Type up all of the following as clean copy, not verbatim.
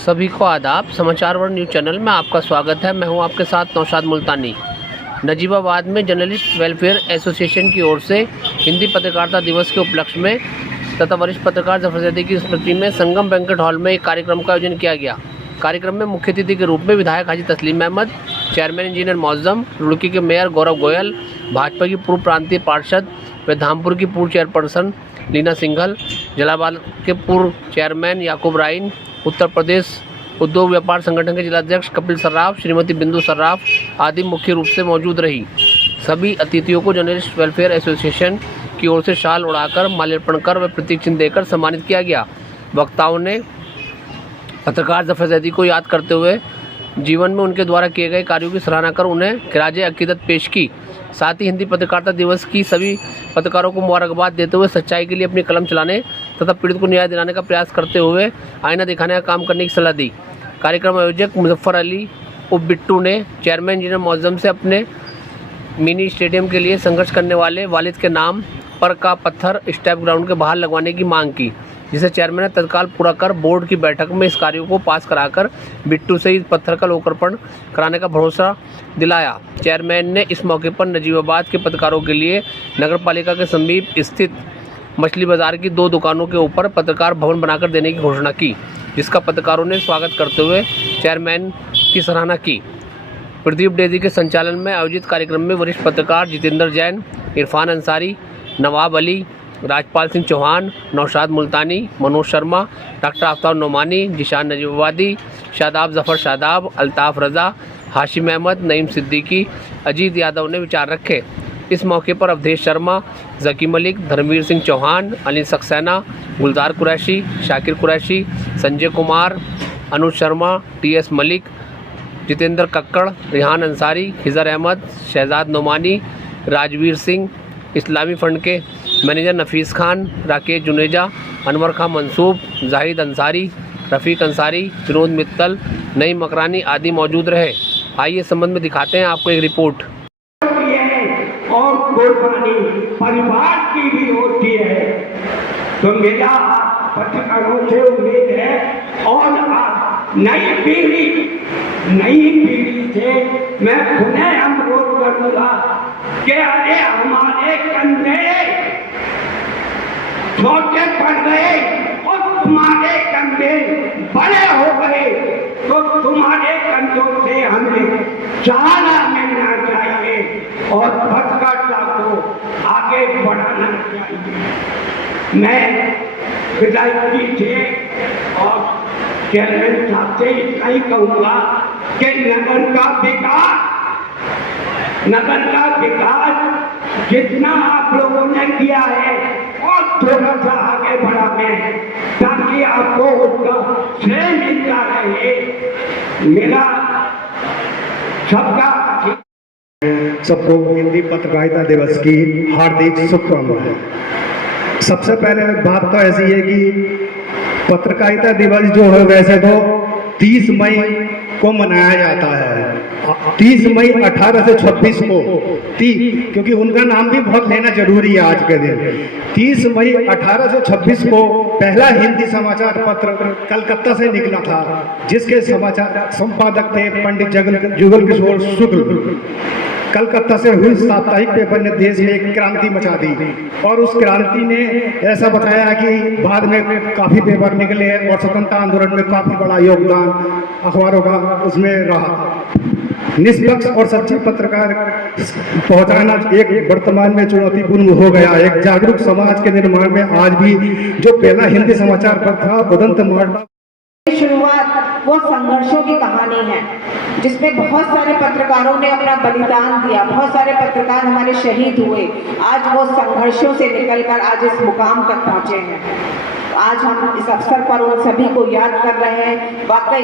सभी को आदाब। समाचार वर्ल्ड न्यूज़ चैनल में आपका स्वागत है। मैं हूं आपके साथ नौशाद मुल्तानी। नजीबाबाद में जर्नलिस्ट वेलफेयर एसोसिएशन की ओर से हिंदी पत्रकारिता दिवस के उपलक्ष्य में तथा वरिष्ठ पत्रकार जफर जैदी की स्मृति में संगम बैंक्वेट हॉल में एक कार्यक्रम का आयोजन किया गया। कार्यक्रम में मुख्य अतिथि के रूप में विधायक हाजी तस्लीम अहमद, चेयरमैन इंजीनियर मौजम, रुड़की के मेयर गौरव गोयल, भाजपा की पूर्व प्रांतीय पार्षद व धामपुर की पूर्व चेयरपर्सन लीना सिंघल, जलालाबाद के पूर्व चेयरमैन याकूब राइन, उत्तर प्रदेश उद्योग व्यापार संगठन के जिलाध्यक्ष कपिल सर्राफ, श्रीमती बिंदु सर्राफ आदि मुख्य रूप से मौजूद रही। सभी अतिथियों को जर्नलिस्ट वेलफेयर एसोसिएशन की ओर से शाल उड़ाकर, माल्यार्पण कर व प्रतीक चिन्ह देकर सम्मानित किया गया। वक्ताओं ने पत्रकार जफर जैदी को याद करते हुए जीवन में उनके द्वारा किए गए कार्यों की सराहना कर उन्हें खिराजे अकीदत पेश की। साथ ही हिंदी पत्रकारिता दिवस की सभी पत्रकारों को मुबारकबाद देते हुए सच्चाई के लिए अपनी कलम चलाने तथा पीड़ित को न्याय दिलाने का प्रयास करते हुए आईना दिखाने का काम करने की सलाह दी। कार्यक्रम आयोजक मुजफ्फर अली उप बिट्टू ने चेयरमैन इंजीनियर मौजम से अपने मिनी स्टेडियम के लिए संघर्ष करने वाले वालिद के नाम पर का पत्थर स्टेप ग्राउंड के बाहर लगवाने की मांग की, जिसे चेयरमैन ने तत्काल पूरा कर बोर्ड की बैठक में इस कार्य को पास कराकर बिट्टू से इस पत्थर का लोकार्पण कराने का भरोसा दिलाया। चेयरमैन ने इस मौके पर नजीबाबाद के पत्रकारों के लिए नगरपालिका के समीप स्थित मछली बाजार की 2 दुकानों के ऊपर पत्रकार भवन बनाकर देने की घोषणा की, जिसका पत्रकारों ने स्वागत करते हुए चेयरमैन की सराहना की। प्रदीप डेदी के संचालन में आयोजित कार्यक्रम में वरिष्ठ पत्रकार जितेंद्र जैन, इरफान अंसारी, नवाब अली, राजपाल सिंह चौहान, नौशाद मुल्तानी, मनोज शर्मा, डॉक्टर आफ्ताब नोमानी, जिशान नजीबाबादी, शादाब जफर शादाब, अल्ताफ़ रज़ा, हाशिम अहमद, नईम सिद्दीकी, अजीत यादव ने विचार रखे। इस मौके पर अवधेश शर्मा, जकी मलिक, धर्मवीर सिंह चौहान, अली सक्सेना, गुलजार कुरैशी, शाकिर कुरैशी, संजय कुमार, अनुज शर्मा, टीएस मलिक, जितेंद्र कक्कड़, रिहान अंसारी, खिजर अहमद, शहजाद नोमानी, राजवीर सिंह, इस्लामी फ़ंड के मैनेजर नफीस खान, राकेश जुनेजा, अनवर खां मंसूब, जाहिद अंसारी, रफ़ीक अंसारी, विनोद मित्तल, नईम मकरानी आदि मौजूद रहे। आइए इस संबंध में दिखाते हैं आपको एक रिपोर्ट। और कुर्बानी परिवार की भी होती है, तो मेरा पत्रकारों से उम्मीद है और नई पीढ़ी से मैं पुनः अनुरोध करूंगा कि अरे हमारे कंधे छोटे पड़ गए और तुम्हारे कंधे बड़े हो गए, तो तुम्हारे कंधों से हमें सहारा मिलना चाहिए और पत्रकारिता को आगे बढ़ाना चाहिए। मैं विधायक जी से और चेयरमैन साहब से इतना ही कहूँगा कि नगर का विकास जितना आप लोगों ने किया है और थोड़ा सा आगे बढ़ा है ताकि आपको उसका श्रेय मिलता रहे। मेरा सबको हिंदी पत्रकारिता दिवस की हार्दिक शुभकामनाएं। सबसे पहले बात तो ऐसी है कि पत्रकारिता दिवस जो है वैसे तो 30 मई को मनाया जाता है, 30 मई 18 से 26 को, क्योंकि उनका नाम भी बहुत लेना जरूरी है आज के दिन। 30 मई 18 से 26 को पहला हिंदी समाचार पत्र कलकत्ता से निकला था, जिसके समाचार संपादक थे पंडित जुगल किशोर शुक्ल। कलकत्ता से हुई साप्ताहिक पेपर ने देश में एक क्रांति मचा दी और उस क्रांति ने ऐसा बताया कि बाद में काफ़ी पेपर निकले और स्वतंत्रता आंदोलन में काफ़ी बड़ा योगदान अखबारों का उसमें रहा। निष्पक्ष और सच्चे पत्रकार पहुंचाना एक वर्तमान में चुनौतीपूर्ण हो गया। एक जागरूक समाज के निर्माण में आज भी जो पहला हिंदी समाचार पत्र था उदंत मार्टा शुरुआत वो संघर्षों की कहानी है, जिसमें बहुत सारे पत्रकारों ने अपना बलिदान दिया, बहुत सारे पत्रकार हमारे शहीद हुए। आज वो संघर्षों से निकलकर आज इस मुकाम तक पहुंचे हैं। आज हम इस अवसर पर उन सभी को याद कर रहे हैं। वाकई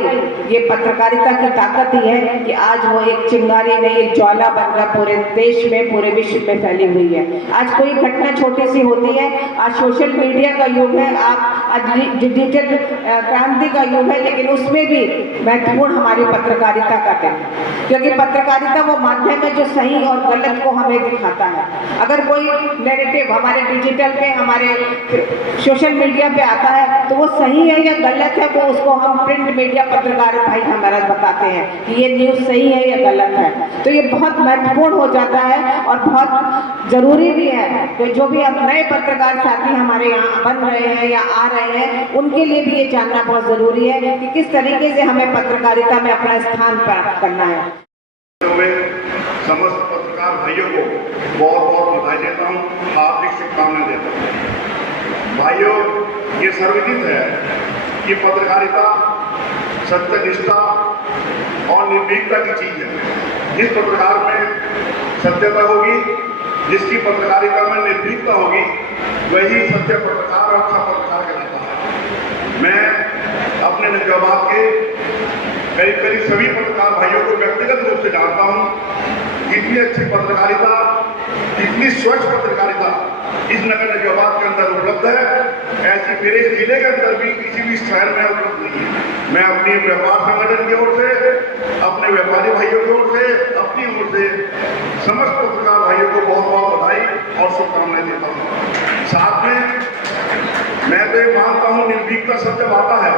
ये पत्रकारिता की ताकत ही है कि आज वो एक चिंगारी में एक ज्वाला बनकर पूरे देश में, पूरे विश्व में फैली हुई है। आज कोई घटना छोटी सी होती है, आज सोशल मीडिया का युग है, आज डिजिटल क्रांति का युग है, लेकिन उसमें भी महत्वपूर्ण हमारी पत्रकारिता का है, क्योंकि पत्रकारिता वो माध्यम है जो सही और गलत को हमें दिखाता है। अगर कोई नैरेटिव हमारे डिजिटल पे, हमारे सोशल मीडिया पे आता है तो वो सही है या गलत है, वो उसको हम प्रिंट मीडिया पत्रकार भाई हमारा बताते हैं कि ये न्यूज़ सही है या गलत है। तो ये बहुत महत्वपूर्ण हो जाता है और बहुत ज़रूरी भी है कि जो भी अब नए पत्रकार साथी हमारे यहाँ बन रहे हैं या आ रहे हैं, उनके लिए भी ये जानना बहुत ज़रूरी है कि किस तरीके से हमें पत्रकारिता में अपना स्थान प्राप्त करना है। समस्त पत्रकार भाइयों को बहुत बहुत बधाई देता हूँ, हार्दिक शुभकामनाएं देता हूँ। भाइयों, ये सर्वविदित है कि पत्रकारिता सत्यनिष्ठा और निर्भीकता की चीज है। जिस पत्रकार में सत्यता होगी, जिसकी पत्रकारिता में निर्भीकता होगी, वही सत्य पत्रकार और अच्छा पत्रकार कहलाता है। मैं अपने नजीबाबाद के करीब सभी पत्रकार भाइयों को व्यक्तिगत रूप से जानता हूँ। इतनी अच्छी पत्रकारिता, इतनी स्वच्छ पत्रकारिता इस नगर नजीबाबाद के अंदर उपलब्ध है, ऐसी मेरे जिले के अंदर भी किसी भी शहर में उपलब्ध नहीं है। मैं अपनी व्यापार संगठन की ओर से, अपने व्यापारी भाइयों की ओर से, अपनी ओर से समस्त पत्रकार भाइयों को बहुत बहुत बधाई और शुभकामनाएं देता हूँ। साथ में मैं तो ये मानता हूँ, निर्भीकता शब्द जब आता है,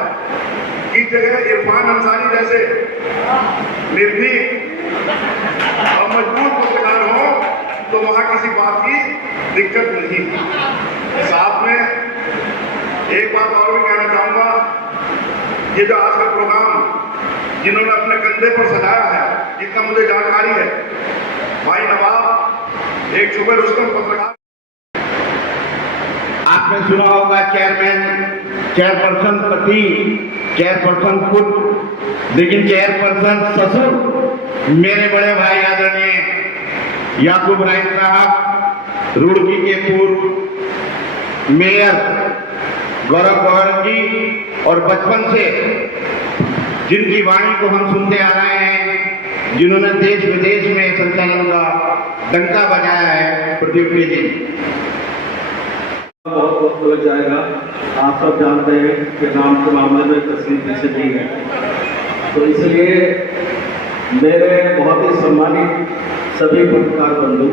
इस जगह इरफान अंसारी जैसे निर्भीक और मजबूत पत्रकार हो तो वहां किसी बात की दिक्कत नहीं। साथ में एक बात और भी कहना चाहूंगा, ये जो आज का प्रोग्राम जिन्होंने अपने कंधे पर सजाया है, जितना मुझे जानकारी है, भाई नवाब एक सुबह रुस्तम पत्रकार, आपने सुना होगा चेयरपर्सन पति, चेयरपर्सन पुत्र, लेकिन चेयरपर्सन ससुर मेरे बड़े भाई आदरणीय याकूब राय साहब, रुड़की के पूर्व मेयर गौरव गौर जी, और बचपन से जिनकी वाणी को हम सुनते आ रहे हैं, जिन्होंने देश विदेश में संचालन का डंका बजाया है, प्रदीप जी। बहुत वक्त लग जाएगा। आप सब जानते हैं कि नाम के मामले में तस्वीर पीछे नहीं है, तो इसलिए मेरे बहुत ही सम्मानित सभी पत्रकार बंधु,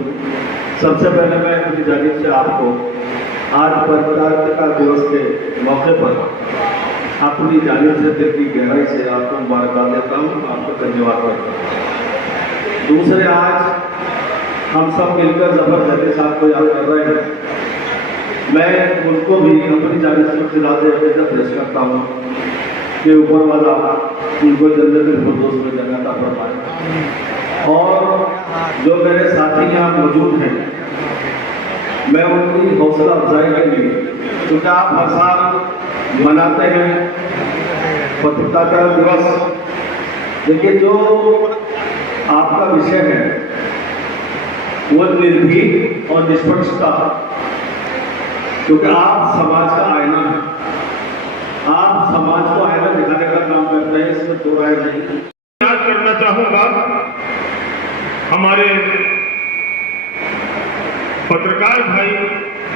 सबसे पहले मैं अपनी जानिब से आपको आज पत्रकारिता दिवस के मौके पर अपनी जानिब से दिल की गहराई से आपको मुबारकबाद देता हूँ, आपको धन्यवाद करता हूँ। दूसरे, आज हम सब मिलकर जफर जैदी साहब को याद कर रहे हैं। मैं उनको भी अपनी जानिब से खिलाते अकीदा पेश करता हूँ कि ऊपर वाला उनको जन्नत फिरदौस में जगह अता फरमाए। और जो मेरे साथी यहाँ मौजूद हैं, मैं उनकी हौसला अफजाई के लिए, क्योंकि आप हर साल मनाते हैं पत्रकारिता दिवस, लेकिन जो आपका विषय है वो निर्भीक और निष्पक्षता, क्योंकि आप समाज का आईना है, आप समाज को आईना दिखाने का काम करते हैं, इसमें दो राय नहीं। याद करना चाहूंगा हमारे पत्रकार भाई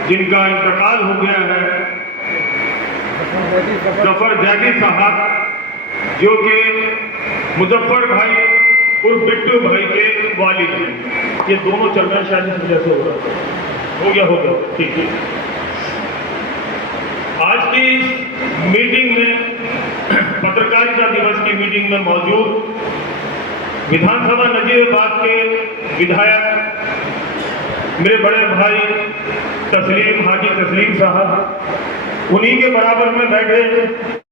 जिनका इंतकाल हो गया है, जफर जैदी साहब, जो कि मुजफ्फर भाई उर्फ बिट्टू भाई के वालिद हैं। ये दोनों चल रहे हैं, शायद इस वजह से हो गया ठीक है। आज की मीटिंग में, पत्रकारिता दिवस की मीटिंग में मौजूद विधानसभा नजीबाबाद के विधायक मेरे बड़े भाई हाजी तस्लीम साहब, उन्हीं के बराबर में बैठे